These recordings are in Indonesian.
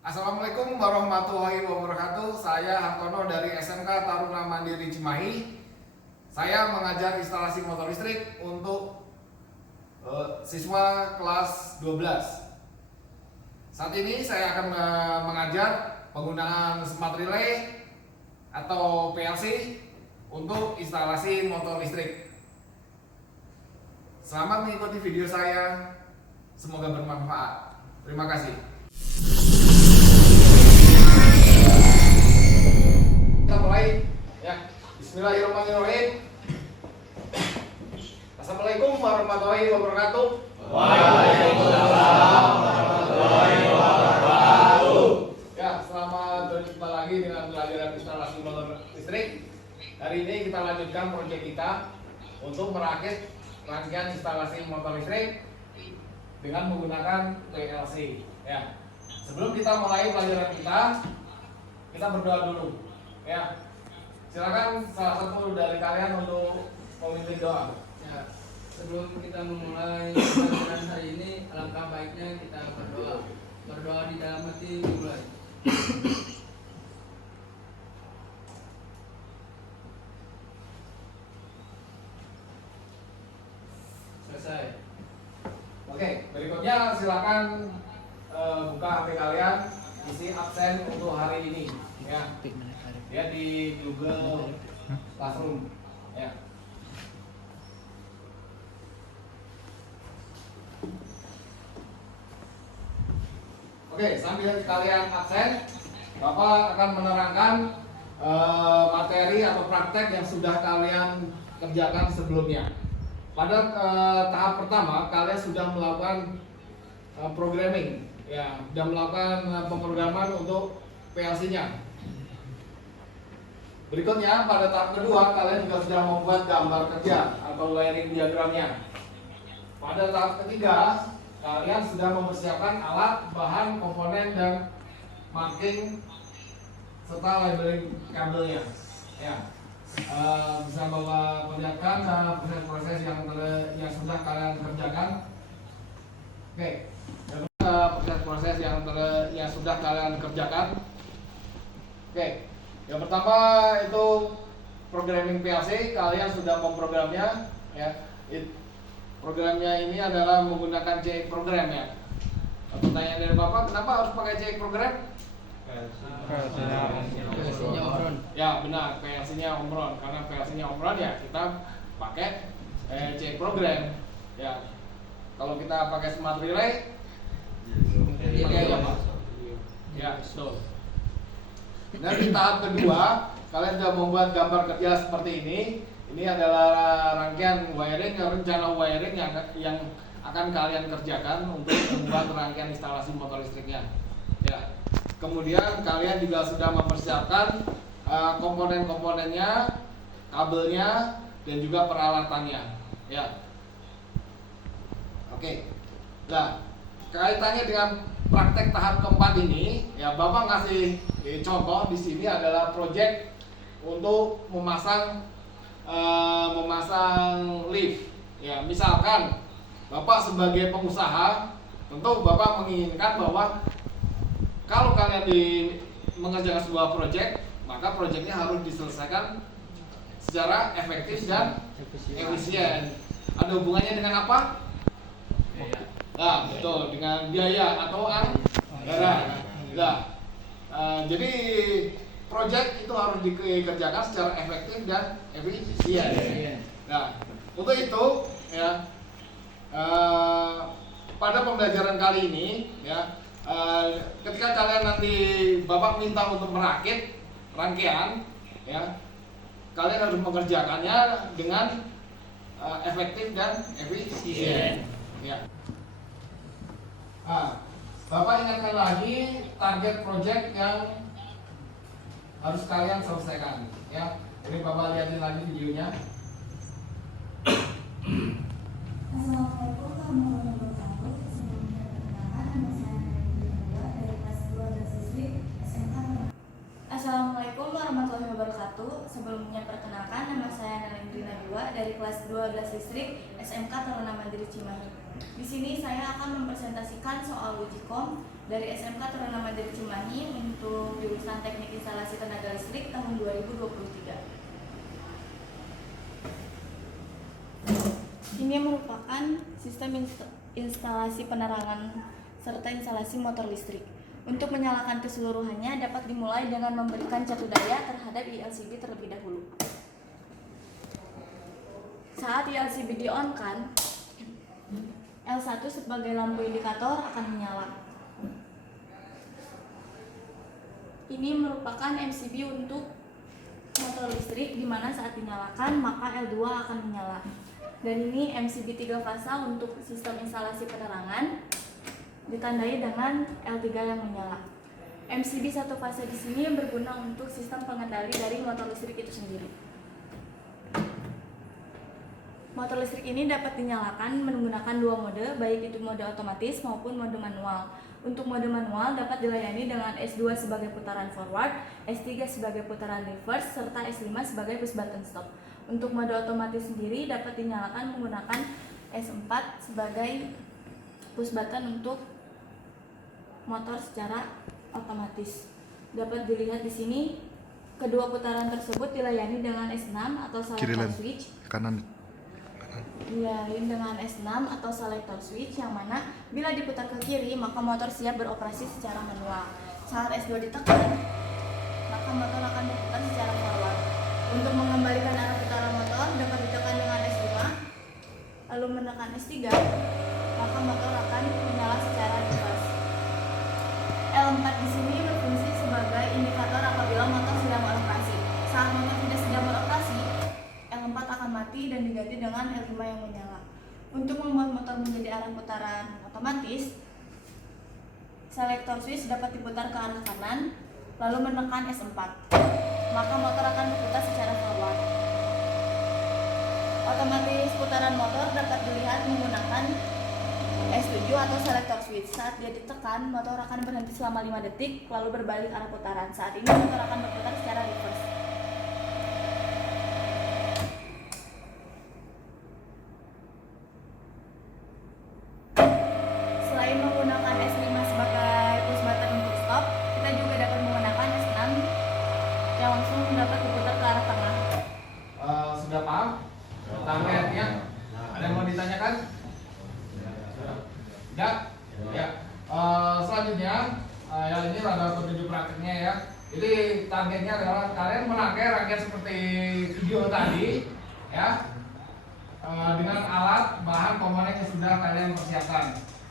Assalamualaikum warahmatullahi wabarakatuh. Saya Hartono dari SMK Taruna Mandiri Cimahi. Saya mengajar instalasi motor listrik untuk siswa kelas 12. Saat ini saya akan mengajar penggunaan smart relay atau PLC untuk instalasi motor listrik. Selamat mengikuti video saya. Semoga bermanfaat. Terima kasih. Kita mulai ya. Bismillahirrahmanirrahim. Assalamualaikum warahmatullahi wabarakatuh. Waalaikumsalam warahmatullahi wabarakatuh. Ya, selamat berjumpa lagi dengan pelajaran instalasi motor listrik. Hari ini kita lanjutkan proyek kita untuk merakit rangkaian instalasi motor listrik dengan menggunakan PLC. Ya. Sebelum kita mulai pelajaran kita berdoa dulu. Ya. Silakan salah satu dari kalian untuk memimpin doa. Ya, sebelum kita memulai pelajaran hari ini, alangkah baiknya kita berdoa. Berdoa di dalam hati dimulai. Selesai. Oke, berikutnya silakan buka HP kalian, isi absen untuk hari ini. Ya. Lihat di Google Classroom. Ya. Oke, sambil kalian absen, Bapak akan menerangkan materi atau praktek yang sudah kalian kerjakan sebelumnya. Pada tahap pertama, kalian sudah melakukan programming, ya, sudah melakukan pemrograman untuk PLC-nya. Berikutnya, pada tahap kedua, kalian juga sudah membuat gambar kerja atau wiring diagramnya. Pada tahap ketiga, kalian sudah mempersiapkan alat, bahan, komponen, dan marking serta labeling kabelnya. Ya, bisa Bapak perlihatkan proses-proses yang sudah kalian kerjakan. Oke, proses-proses yang sudah kalian kerjakan. Oke. Yang pertama itu programming PLC, kalian sudah memprogramnya, ya. Programnya ini adalah menggunakan CX program, ya. Pertanyaan dari Bapak, kenapa harus pakai CX program? PLC-nya Omron. Ya benar, PLC-nya Omron. Karena PLC-nya Omron ya kita pakai CX program. Ya. Kalau kita pakai smart relay, pakai apa, Pak? Ya, betul. Dan di tahap kedua, kalian sudah membuat gambar kerja seperti ini. Ini adalah rangkaian wiring, rencana wiring yang akan kalian kerjakan untuk membuat rangkaian instalasi motor listriknya. Ya. Kemudian kalian juga sudah mempersiapkan komponen-komponennya, kabelnya, dan juga peralatannya. Ya. Oke. Nah, kaitannya dengan praktek tahap keempat ini, ya Bapak ngasih contoh di sini adalah proyek untuk memasang lift. Ya, misalkan Bapak sebagai pengusaha, tentu Bapak menginginkan bahwa kalau kalian mengerjakan sebuah proyek, maka proyeknya harus diselesaikan secara efektif dan efisien. Ada hubungannya dengan apa? Nah, betul, dengan biaya atau anggaran. Nah, jadi proyek itu harus dikerjakan secara efektif dan efisien. Nah, untuk itu, ya, pada pembelajaran kali ini, ya, ketika kalian nanti Bapak minta untuk merakit rangkaian, ya, kalian harus mengerjakannya dengan efektif dan efisien. Ya. Nah, Bapak ingatkan lagi target proyek yang harus kalian selesaikan, ya. Ini Bapak lihatin lagi videonya. Assalamualaikum warahmatullahi wabarakatuh. Sebelumnya perkenalkan, nama saya Nalendra Najwa dari kelas 12 listrik SMK. Assalamualaikum warahmatullahi wabarakatuh. Sebelumnya perkenalkan, nama saya Nalendra Najwa dari kelas 12 listrik SMK Taruna Mandiri Cimahi. Di sini saya akan mempresentasikan soal uji kom dari SMK Taruna Mandiri Cimahi untuk jurusan Teknik Instalasi Tenaga Listrik tahun 2023. Ini merupakan sistem instalasi penerangan serta instalasi motor listrik. Untuk menyalakan keseluruhannya dapat dimulai dengan memberikan catu daya terhadap ILCB terlebih dahulu. Saat ILCB di-on-kan, L1 sebagai lampu indikator akan menyala. Ini merupakan MCB untuk motor listrik, di mana saat dinyalakan maka L2 akan menyala. Dan ini MCB 3 fasa untuk sistem instalasi penerangan, ditandai dengan L3 yang menyala. MCB 1 fase di sini berguna untuk sistem pengendali dari motor listrik itu sendiri. Motor listrik ini dapat dinyalakan menggunakan dua mode, baik itu mode otomatis maupun mode manual. Untuk mode manual dapat dilayani dengan S2 sebagai putaran forward, S3 sebagai putaran reverse, serta S5 sebagai push button stop. Untuk mode otomatis sendiri dapat dinyalakan menggunakan S4 sebagai push button untuk motor secara otomatis. Dapat dilihat di sini kedua putaran tersebut dilayani dengan S6 atau selector switch. Dilayani dengan S6 atau selector switch, yang mana bila diputar ke kiri maka motor siap beroperasi secara manual. Saat S2 ditekan maka motor akan berputar secara forward. Untuk mengembalikan arah putaran motor dapat ditekan dengan S5 lalu menekan S3, maka motor akan menyala secara reverse. L4 di sini berfungsi sebagai indikator apabila motor sedang beroperasi. Saat motor tidak sedang beroperasi, L4 akan mati dan diganti dengan L5 yang menyala. Untuk membuat motor menjadi arah putaran otomatis, selector switch dapat diputar ke arah kanan lalu menekan S4, maka motor akan berputar secara forward. Otomatis putaran motor dapat dilihat menggunakan S7 atau selector switch. Saat dia ditekan, motor akan berhenti selama 5 detik lalu berbalik arah putaran. Saat ini motor akan berputar secara reverse. Selain menggunakan S5 sebagai push button untuk stop, kita juga dapat menggunakan S6 yang langsung dapat diputar ke arah tengah. Sudah paham? Targetnya? Ada yang mau ditanyakan? Ya? Ya. Selanjutnya, ya ini ada petunjuk prakteknya ya. Jadi targetnya adalah kalian merangkai rangkaian seperti video tadi, ya, dengan alat, bahan, komponen yang sudah kalian persiapkan,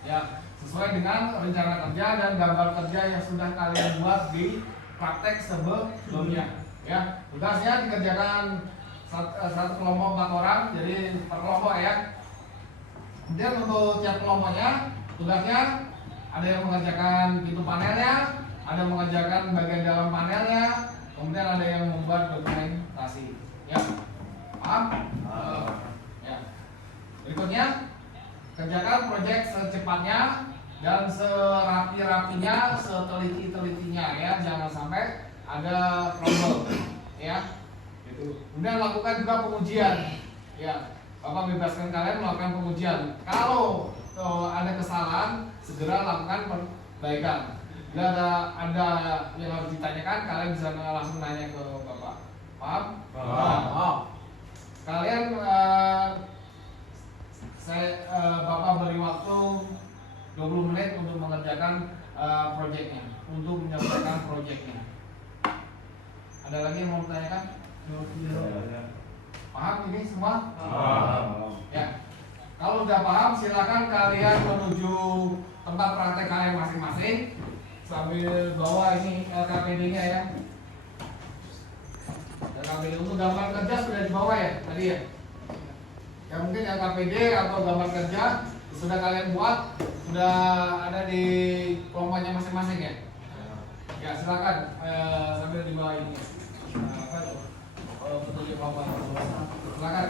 ya, sesuai dengan rencana kerja dan gambar kerja yang sudah kalian buat di praktek sebelumnya. Ya, tugasnya dikerjakan satu kelompok 4 orang, jadi per kelompok ya. Kemudian untuk tiap kelompoknya, tugasnya ada yang mengerjakan pintu panelnya, ada yang mengerjakan bagian dalam panelnya, kemudian ada yang membuat dokumentasi. Ya, paham? Ya. Berikutnya, kerjakan proyek secepatnya dan serapi-rapinya, seteliti-telitinya ya, jangan sampai ada trouble ya. Gitu. Kemudian lakukan juga pengujian. Ya, Bapak bebaskan kalian melakukan pengujian. Kalau ada kesalahan, segera lakukan perbaikan. Bila ada yang harus ditanyakan, kalian bisa langsung nanya ke Bapak. Paham? Paham. Kalian Bapak beri waktu 20 menit untuk mengerjakan proyeknya, untuk menyelesaikan proyeknya. Ada lagi yang mau ditanyakan? Paham ini semua? Paham. Ya. Kalau sudah paham, silakan kalian menuju tempat praktek kalian masing-masing sambil bawa ini LKPD-nya ya. LKPD untuk gambar kerja sudah dibawa ya tadi ya. Ya mungkin LKPD atau gambar kerja sudah kalian buat, sudah ada di kelompoknya masing-masing ya. Ya silakan sambil dibawa ini. Petunjuk Bapak. Silakan.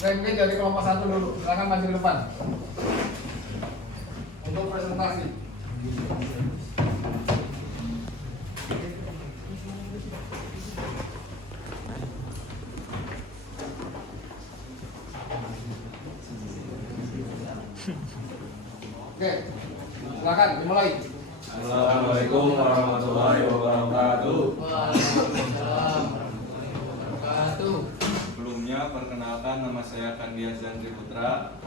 Mungkin dari kelompok 1 dulu, silakan maju ke depan untuk presentasi. Oke, silakan dimulai. Assalamualaikum warahmatullahi wabarakatuh. Waalaikumsalam warahmatullahi wabarakatuh. Sebelumnya perkenalkan, nama saya Kandias Zandri Putra.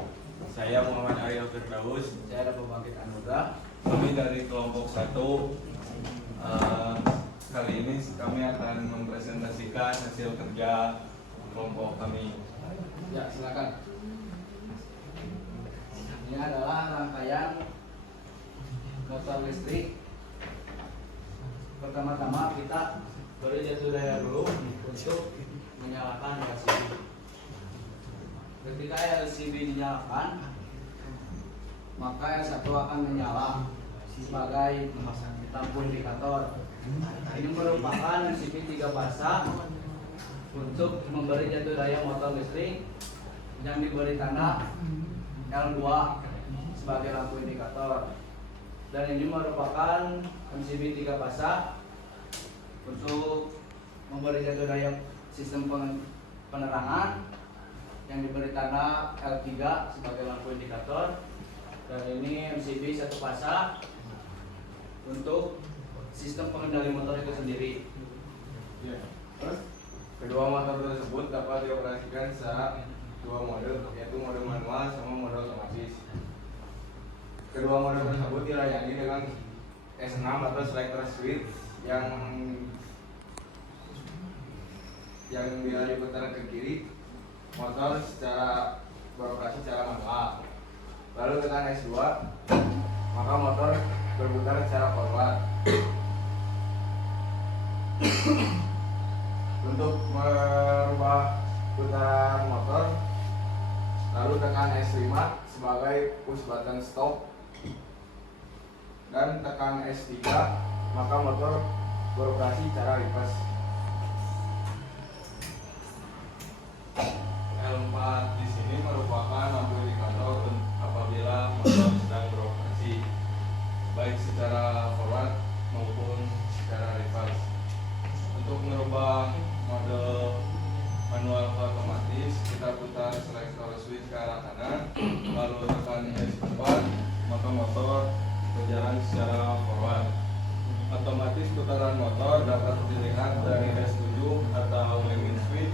Saya Muhammad Aryo Firdaus. Saya ada Pembangkit Anugrah. Kami dari kelompok 1. Kali ini kami akan mempresentasikan hasil kerja kelompok kami. Ya, silakan. Ini adalah rangkaian motor listrik. Pertama-tama kita beri jatuh daya dulu untuk menyalakan LCD. Ketika LCD dinyalakan, maka L1 akan menyala sebagai lampu indikator. Ini merupakan LCD 3 fasa untuk memberi jatuh daya motor listrik yang diberi tanda L2 sebagai lampu indikator. Dan ini merupakan MCB 3 fasa untuk memberi jatuh daya sistem penerangan yang diberi tanda L3 sebagai lampu indikator. Dan ini MCB 1 fasa untuk sistem pengendali motor itu sendiri. Ya. Kedua motor tersebut dapat dioperasikan saat 2 mode, yaitu mode manual sama mode otomatis. Kedua mode tersebut dilayani dengan S6 atau selector switch yang bila diputar ke kiri, motor beroperasi secara manual. Lalu tekan S2, maka motor berputar secara forward. Untuk merubah putaran motor, lalu tekan S5 sebagai push button stop dan tekan S3, maka motor beroperasi secara reverse. L4 di sini merupakan lampu indikator apabila motor sedang beroperasi, baik secara forward maupun secara reverse. Untuk merubah mode manual ke otomatis, kita putar selector switch ke arah kanan, lalu tekan S4, maka motor berjalan secara forward. Otomatis putaran motor dapat dilihat dari S7 atau limit switch.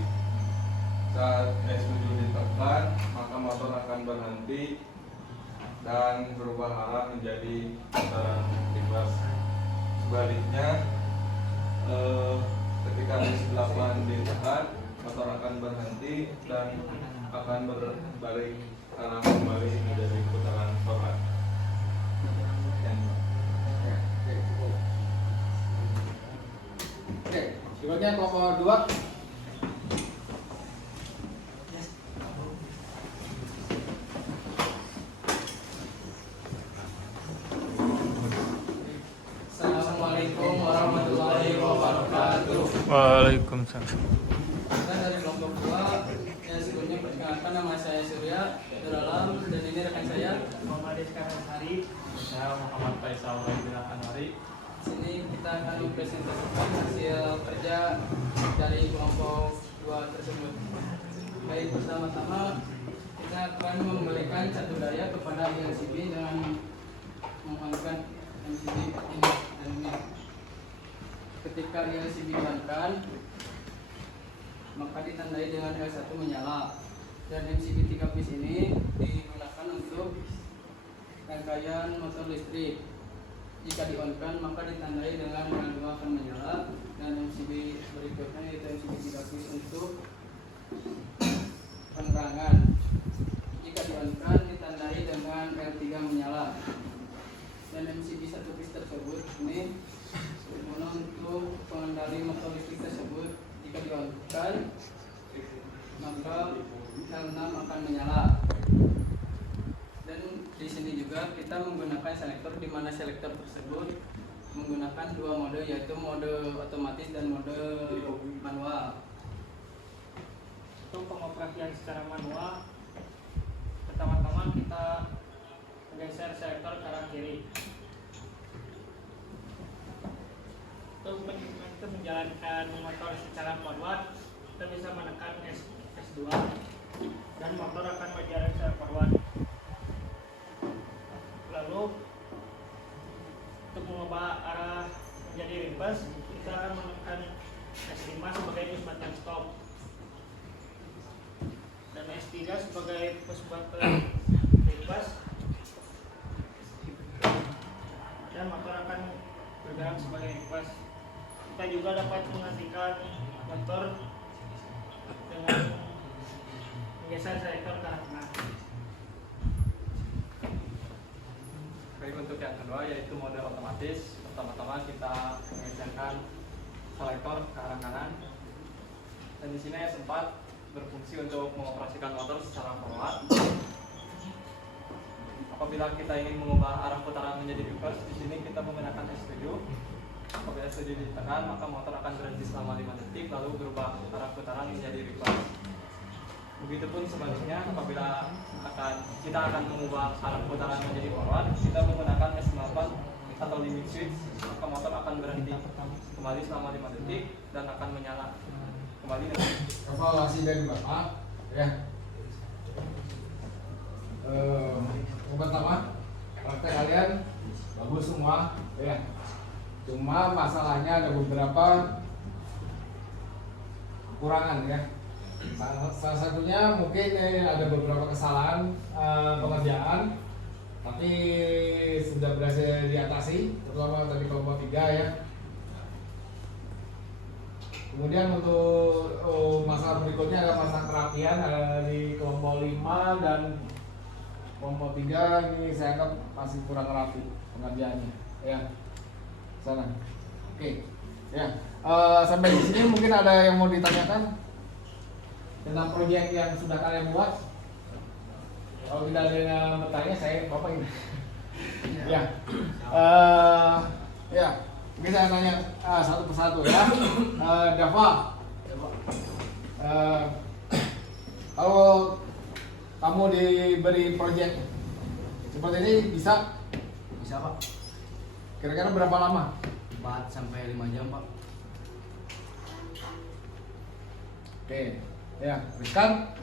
Saat S7 ditekan, maka motor akan berhenti dan berubah arah menjadi putaran reverse. Sebaliknya, ketika S8 ditekan, motor akan berhenti dan akan berbalik arah kembali menjadi putaran forward. Oke, selanjutnya kelompok 2. Assalamualaikum warahmatullahi wabarakatuh. Waalaikumsalam. Kita dari kelompok 2 yang sebelumnya perkenalkan, nama saya Surya Duralam dan ini rekan saya Muhammad Iskandar Hari. Saya Muhammad Faisal Wahyudillah Anwari. Sini kita akan mempresentasikan hasil kerja dari kelompok 2 tersebut. Baik, pertama-tama kita akan memberikan satu daya kepada LCD dengan menghidupkan LCD ini dan ini. Ketika LCD dimainkan, maka ditandai dengan L1 menyala. Dan MCB 3 piece ini digunakan untuk rangkaian motor listrik. Jika di-on-kan, maka ditandai dengan L2 akan menyala. Dan MCB berikutnya yaitu MCB 3 piece untuk penerangan. Jika di-on-kan, ditandai dengan L3 menyala. Dan MCB 1 piece tersebut ini berguna untuk pengendali motor listrik tersebut. Jika di-on-kan, maka L6 akan menyala. Dan di sini juga kita menggunakan selektor, di mana selektor tersebut menggunakan 2 mode, yaitu mode otomatis dan mode manual. Untuk pengoperasian secara manual, pertama-tama kita geser selektor ke arah kiri. Untuk menjalankan motor secara forward, kita bisa menekan S2 dan motor akan berjalan secara forward. Lalu untuk mengubah arah menjadi reverse, kita akan menekan S5 sebagai push button stop dan S3 sebagai push button reverse, dan motor akan bergerak sebagai reverse. Kita juga dapat menghentikan motor dengan menggeser selektor ke arah kanan. Baik, untuk yang kedua yaitu mode otomatis. Pertama-tama kita menggeserkan selektor ke arah kanan. Dan di sini S4 berfungsi untuk mengoperasikan motor secara forward. Apabila kita ingin mengubah arah putaran menjadi reverse, di sini kita menggunakan S7. Apabila S7 ditekan, maka motor akan berhenti selama 5 detik lalu berubah arah putaran menjadi reverse. Begitupun sebaliknya, apabila kita akan mengubah arah putaran menjadi forward, kita menggunakan S8 atau limit switch, maka motor akan berhenti kembali selama 5 detik dan akan menyala kembali dengan Evaluasi dari Bapak ya. Yang pertama, praktek kalian bagus semua ya. Cuma masalahnya ada beberapa kekurangan ya. Salah satunya mungkin ada beberapa kesalahan pengerjaan, tapi sudah berhasil diatasi, terutama tadi kelompok 3 ya. Kemudian untuk masalah berikutnya ada masalah kerapian, ada di kelompok 5 dan kelompok 3 ini saya anggap masih kurang rapi pengerjaannya ya. Sana. Oke. Ya. Sampai di sini mungkin ada yang mau ditanyakan tentang proyek yang sudah kalian buat. Kalau tidak ada yang bertanya, saya Bapak ini. Ya. Ya. Mungkin saya tanya satu persatu ya. Dava. Kalau kamu diberi proyek seperti ini bisa Pak. kira-kira berapa lama? 4 sampai 5 jam, Pak. Oke. Ya, Rizkan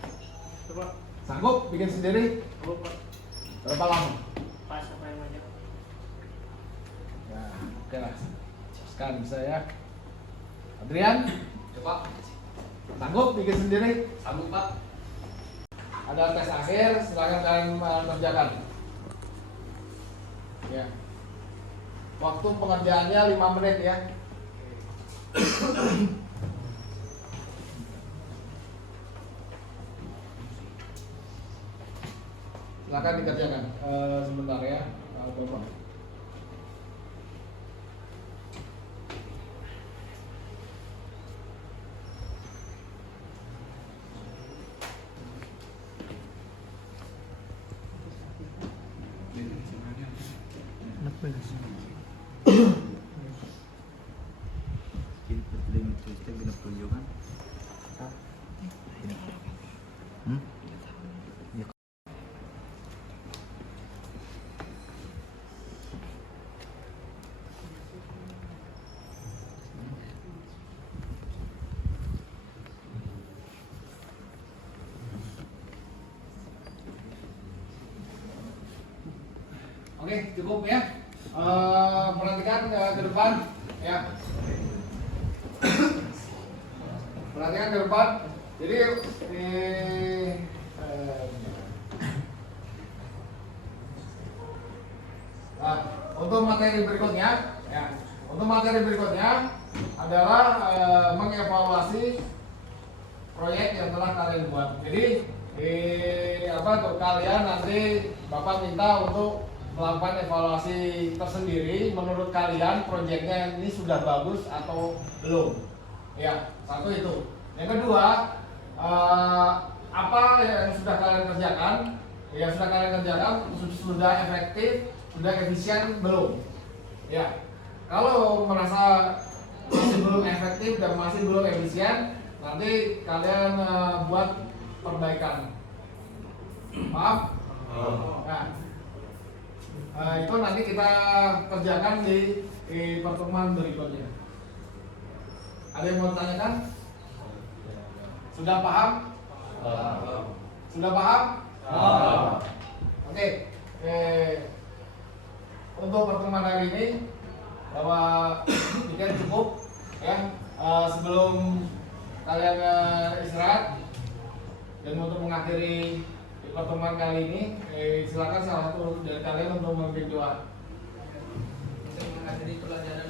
Coba, sanggup bikin sendiri? Pak. Berapa lama? 4 sampai 5 jam. Ya, oke lah. Rizkan bisa ya. Adrian, coba. sanggup bikin sendiri? Sanggup, Pak. Ada tes akhir, silakan kalian kerjakan. Ya. Waktu pengerjaannya 5 menit ya. Silakan dikerjakan. Sebentar ya. Bapak. Oke, cukup ya. Perhatikan ke depan ya. Perhatikan ke depan. Jadi untuk materi berikutnya ya. Untuk materi berikutnya adalah mengevaluasi proyek yang telah kalian buat. Jadi untuk kalian nanti Bapak minta untuk melakukan evaluasi tersendiri menurut kalian proyeknya ini sudah bagus atau belum. Ya, satu itu. Yang kedua, apa yang sudah kalian kerjakan? Yang sudah kalian kerjakan sudah efektif, sudah efisien belum? Ya. Kalau merasa masih belum efektif dan masih belum efisien, Nanti kalian buat perbaikan. Maaf. Nah, itu nanti kita kerjakan di pertemuan berikutnya. Ada yang mau tanyakan? Sudah paham? Sudah paham? Oke. Untuk pertemuan hari ini bahwa demikian cukup ya. Sebelum kalian istirahat dan untuk mengakhiri pertemuan kali ini, silakan salah satu dari kalian untuk memimpin doa. Untuk mengakhiri pelajaran